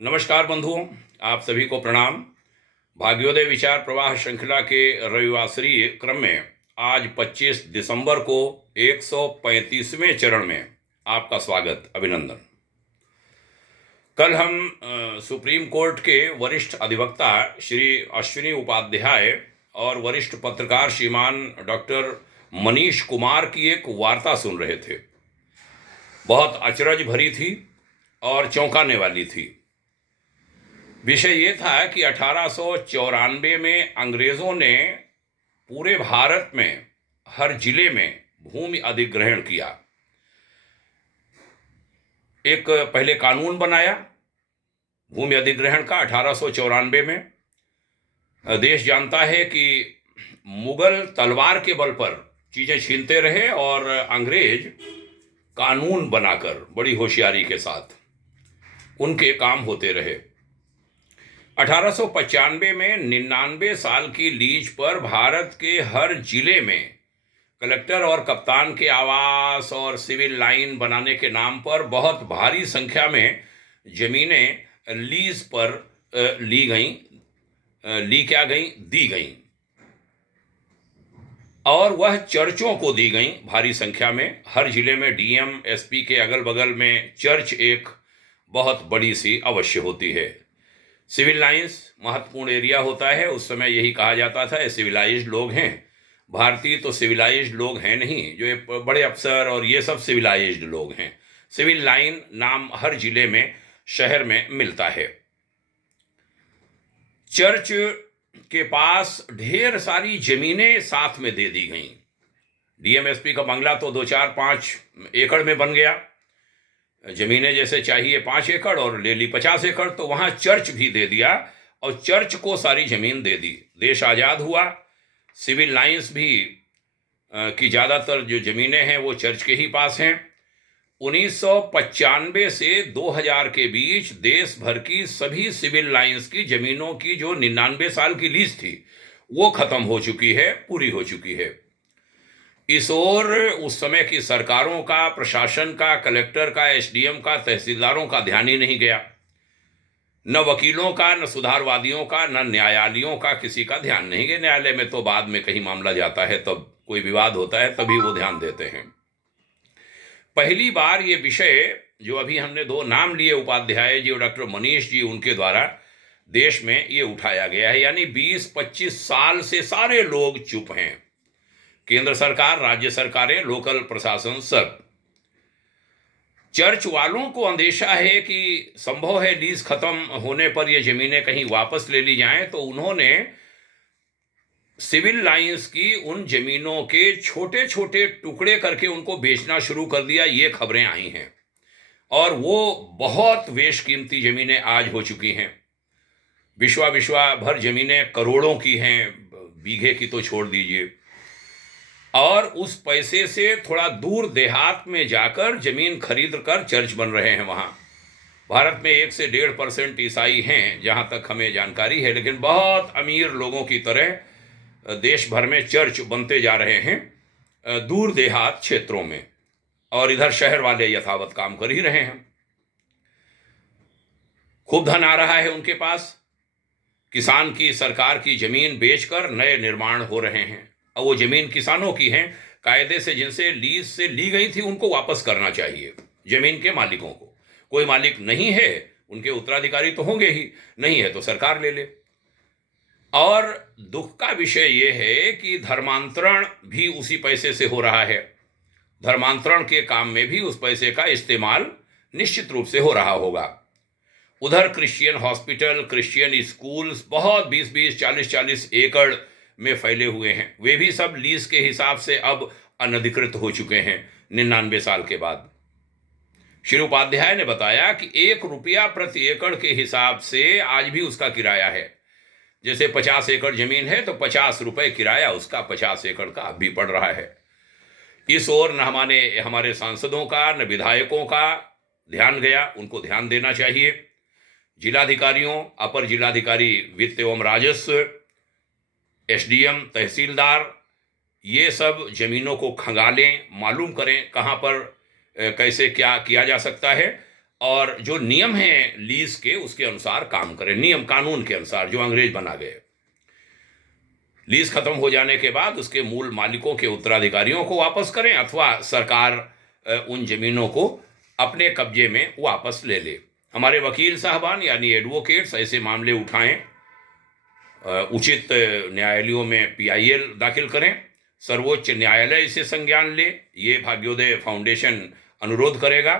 नमस्कार बंधुओं, आप सभी को प्रणाम। भाग्योदय विचार प्रवाह श्रृंखला के रविवासरीय क्रम में आज 25 दिसंबर को 135वें चरण में आपका स्वागत, अभिनंदन। कल हम सुप्रीम कोर्ट के वरिष्ठ अधिवक्ता श्री अश्विनी उपाध्याय और वरिष्ठ पत्रकार श्रीमान डॉक्टर मनीष कुमार की एक वार्ता सुन रहे थे। बहुत अचरज भरी थी और चौंकाने वाली थी। विषय ये था कि 1894 में अंग्रेजों ने पूरे भारत में हर जिले में भूमि अधिग्रहण किया। एक पहले कानून बनाया भूमि अधिग्रहण का 1894 में। देश जानता है कि मुगल तलवार के बल पर चीजें छीनते रहे और अंग्रेज कानून बनाकर बड़ी होशियारी के साथ उनके काम होते रहे। 1895 में 99 साल की लीज पर भारत के हर जिले में कलेक्टर और कप्तान के आवास और सिविल लाइन बनाने के नाम पर बहुत भारी संख्या में जमीनें लीज पर दी गई और वह चर्चों को दी गई भारी संख्या में। हर जिले में डीएम एसपी के अगल बगल में चर्च एक बहुत बड़ी सी अवश्य होती है। सिविल लाइंस महत्वपूर्ण एरिया होता है। उस समय यही कहा जाता था ये सिविलाइज्ड लोग हैं। भारतीय तो सिविलाइज्ड लोग हैं नहीं, जो ये बड़े अफसर और ये सब सिविलाइज्ड लोग हैं। सिविल लाइन नाम हर जिले में शहर में मिलता है। चर्च के पास ढेर सारी जमीनें साथ में दे दी गई। डीएमएसपी का बंगला तो 2-4-5 एकड़ में बन गया। जमीनें जैसे चाहिए 5 एकड़ और ले ली 50 एकड़, तो वहां चर्च भी दे दिया और चर्च को सारी जमीन दे दी। देश आजाद हुआ। सिविल लाइंस भी की ज़्यादातर जो ज़मीनें हैं वो चर्च के ही पास हैं। 1995 से 2000 के बीच देश भर की सभी सिविल लाइंस की ज़मीनों की जो 99 साल की लीज थी वो ख़त्म हो चुकी है, पूरी हो चुकी है। इस ओर उस समय की सरकारों का, प्रशासन का, कलेक्टर का, एसडीएम का, तहसीलदारों का ध्यान ही नहीं गया। न वकीलों का, न सुधारवादियों का, न न्यायालयों का, किसी का ध्यान नहीं गया। न्यायालय में तो बाद में कहीं मामला जाता है, तब कोई विवाद होता है, तभी वो ध्यान देते हैं। पहली बार ये विषय जो अभी हमने 2 नाम लिए, उपाध्याय जी और डॉक्टर मनीष जी, उनके द्वारा देश में ये उठाया गया है। यानी 20-25 साल से सारे लोग चुप हैं। केंद्र सरकार, राज्य सरकारें, लोकल प्रशासन, सब। चर्च वालों को अंदेशा है कि संभव है लीज खत्म होने पर ये जमीनें कहीं वापस ले ली जाएं, तो उन्होंने सिविल लाइंस की उन जमीनों के छोटे छोटे टुकड़े करके उनको बेचना शुरू कर दिया। ये खबरें आई हैं और वो बहुत बेशकीमती जमीनें आज हो चुकी हैं। विश्वा भर जमीनें करोड़ों की हैं, बीघे की तो छोड़ दीजिए। और उस पैसे से थोड़ा दूर देहात में जाकर जमीन खरीद कर चर्च बन रहे हैं। वहाँ भारत में 1 से 1.5% ईसाई हैं जहाँ तक हमें जानकारी है, लेकिन बहुत अमीर लोगों की तरह देश भर में चर्च बनते जा रहे हैं दूर देहात क्षेत्रों में, और इधर शहर वाले यथावत काम कर ही रहे हैं। खूब धन आ रहा है उनके पास। किसान की, सरकार की जमीन बेचकर नए निर्माण हो रहे हैं और वो जमीन किसानों की हैं। कायदे से जिनसे लीज से ली गई थी उनको वापस करना चाहिए जमीन के मालिकों को। कोई मालिक नहीं है, उनके उत्तराधिकारी तो होंगे ही, नहीं है तो सरकार ले ले। और दुख का विषय ये है कि धर्मांतरण भी उसी पैसे से हो रहा है। धर्मांतरण के काम में भी उस पैसे का इस्तेमाल निश्चित रूप से हो रहा होगा। उधर क्रिश्चियन हॉस्पिटल, क्रिश्चियन स्कूल्स बहुत 20-20, 40-40 एकड़ में फैले हुए हैं। वे भी सब लीज के हिसाब से अब अनधिकृत हो चुके हैं 99 साल के बाद। श्री उपाध्याय ने बताया कि 1 रुपया प्रति एकड़ के हिसाब से आज भी उसका किराया है। जैसे 50 एकड़ जमीन है तो 50 रुपए किराया उसका 50 एकड़ का अब भी पड़ रहा है। इस ओर न हमारे सांसदों का, न विधायकों का ध्यान गया। उनको ध्यान देना चाहिए। जिलाधिकारियों, अपर जिलाधिकारी वित्त एवं राजस्व, एसडीएम, तहसीलदार, ये सब जमीनों को खंगालें, मालूम करें कहाँ पर कैसे क्या किया जा सकता है और जो नियम हैं लीज के उसके अनुसार काम करें, नियम कानून के अनुसार जो अंग्रेज बना गए। लीज खत्म हो जाने के बाद उसके मूल मालिकों के उत्तराधिकारियों को वापस करें अथवा सरकार उन जमीनों को अपने कब्जे में वापस ले ले। हमारे वकील साहबान यानी एडवोकेट्स ऐसे मामले उठाएं, उचित न्यायालयों में PIL दाखिल करें, सर्वोच्च न्यायालय इसे संज्ञान ले, ये भाग्योदय फाउंडेशन अनुरोध करेगा,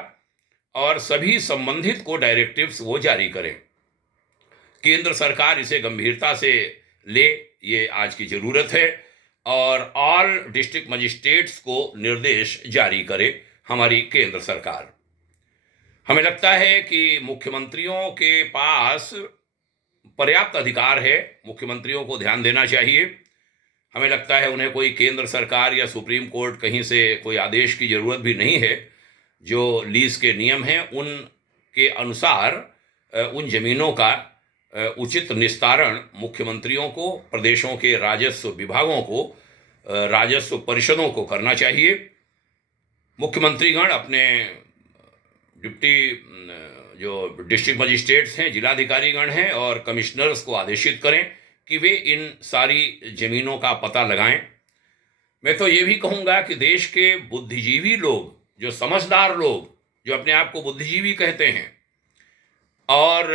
और सभी संबंधित को डायरेक्टिव्स वो जारी करें। केंद्र सरकार इसे गंभीरता से ले, ये आज की जरूरत है, और ऑल डिस्ट्रिक्ट मजिस्ट्रेट्स को निर्देश जारी करे हमारी केंद्र सरकार। हमें लगता है कि मुख्यमंत्रियों के पास पर्याप्त अधिकार है, मुख्यमंत्रियों को ध्यान देना चाहिए। हमें लगता है उन्हें कोई केंद्र सरकार या सुप्रीम कोर्ट कहीं से कोई आदेश की जरूरत भी नहीं है। जो लीज के नियम हैं उनके अनुसार उन जमीनों का उचित निस्तारण मुख्यमंत्रियों को, प्रदेशों के राजस्व विभागों को, राजस्व परिषदों को करना चाहिए। मुख्यमंत्रीगण अपने जो डिस्ट्रिक्ट मजिस्ट्रेट्स हैं, जिलाधिकारीगण हैं और कमिश्नर्स को आदेशित करें कि वे इन सारी जमीनों का पता लगाएं। मैं तो ये भी कहूँगा कि देश के बुद्धिजीवी लोग, जो समझदार लोग, जो अपने आप को बुद्धिजीवी कहते हैं, और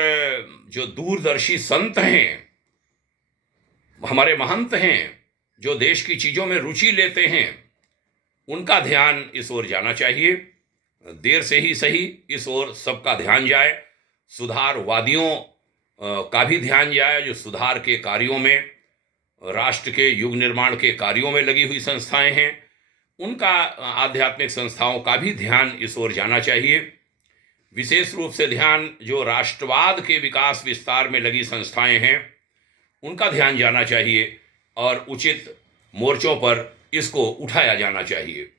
जो दूरदर्शी संत हैं, हमारे महंत हैं, जो देश की चीज़ों में रुचि लेते हैं, उनका ध्यान इस ओर जाना चाहिए। देर से ही सही इस ओर सबका ध्यान जाए। सुधारवादियों का भी ध्यान जाए, जो सुधार के कार्यों में, राष्ट्र के युग निर्माण के कार्यों में लगी हुई संस्थाएं हैं, उनका, आध्यात्मिक संस्थाओं का भी ध्यान इस ओर जाना चाहिए। विशेष रूप से ध्यान जो राष्ट्रवाद के विकास विस्तार में लगी संस्थाएं हैं, उनका ध्यान जाना चाहिए और उचित मोर्चों पर इसको उठाया जाना चाहिए।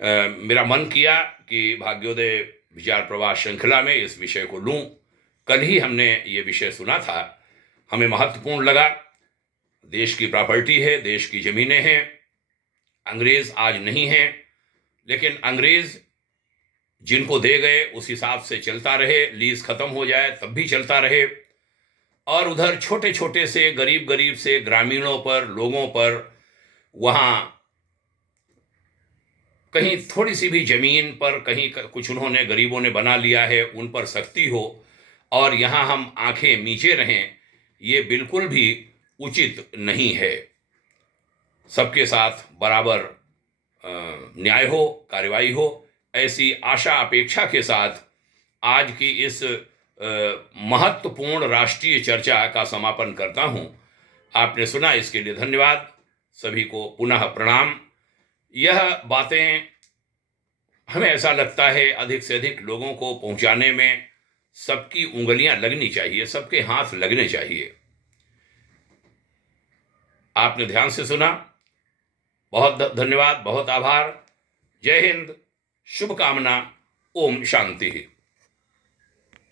मेरा मन किया कि भाग्योदय विचार प्रवाह श्रृंखला में इस विषय को लूं। कल ही हमने ये विषय सुना था, हमें महत्वपूर्ण लगा। देश की प्रॉपर्टी है, देश की ज़मीनें हैं, अंग्रेज आज नहीं हैं, लेकिन अंग्रेज जिनको दे गए उस हिसाब से चलता रहे, लीज खत्म हो जाए तब भी चलता रहे, और उधर छोटे छोटे से गरीब से ग्रामीणों पर, लोगों पर, वहाँ कहीं थोड़ी सी भी जमीन पर कहीं कुछ उन्होंने, गरीबों ने बना लिया है, उन पर सख्ती हो, और यहाँ हम आंखें मीचे रहें, ये बिल्कुल भी उचित नहीं है। सबके साथ बराबर न्याय हो, कार्रवाई हो, ऐसी आशा अपेक्षा के साथ आज की इस महत्वपूर्ण राष्ट्रीय चर्चा का समापन करता हूँ। आपने सुना, इसके लिए धन्यवाद। सभी को पुनः प्रणाम। यह बातें हमें ऐसा लगता है अधिक से अधिक लोगों को पहुंचाने में सबकी उंगलियां लगनी चाहिए, सबके हाथ लगने चाहिए। आपने ध्यान से सुना, बहुत धन्यवाद, बहुत आभार। जय हिंद, शुभकामना, ओम शांति।